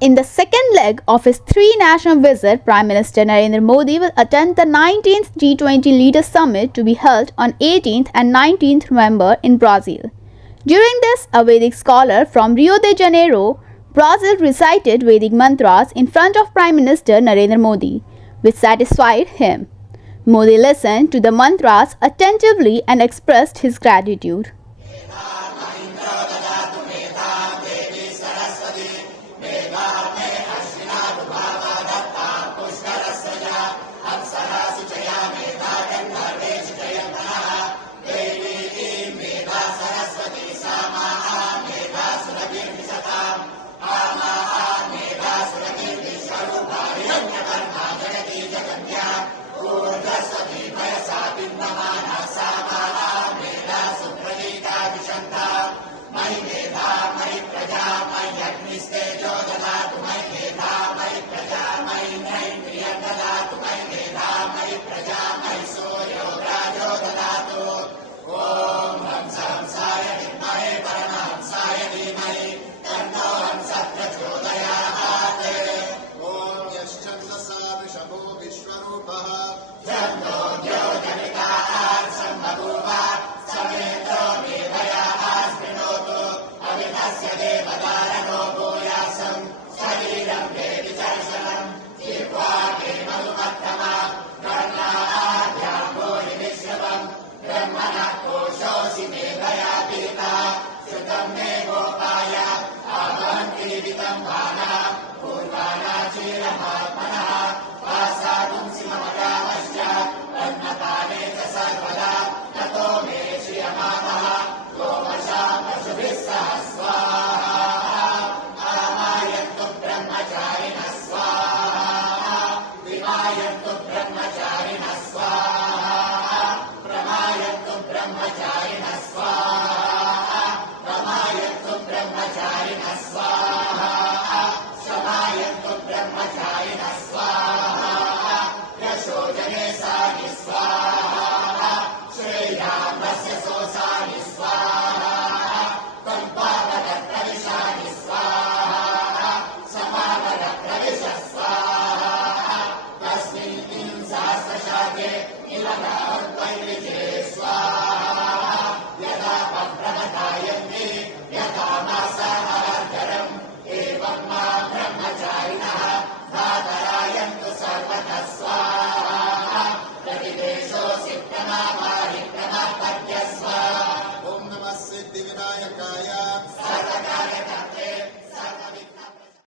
In the second leg of his three-nation visit, Prime Minister Narendra Modi will attend the 19th G20 Leaders Summit to be held on 18th and 19th November in Brazil. During this, a Vedic scholar from Rio de Janeiro, Brazil recited Vedic mantras in front of Prime Minister Narendra Modi, which satisfied him. Modi listened to the mantras attentively and expressed his gratitude. पूर्वानाचीरमात्मनः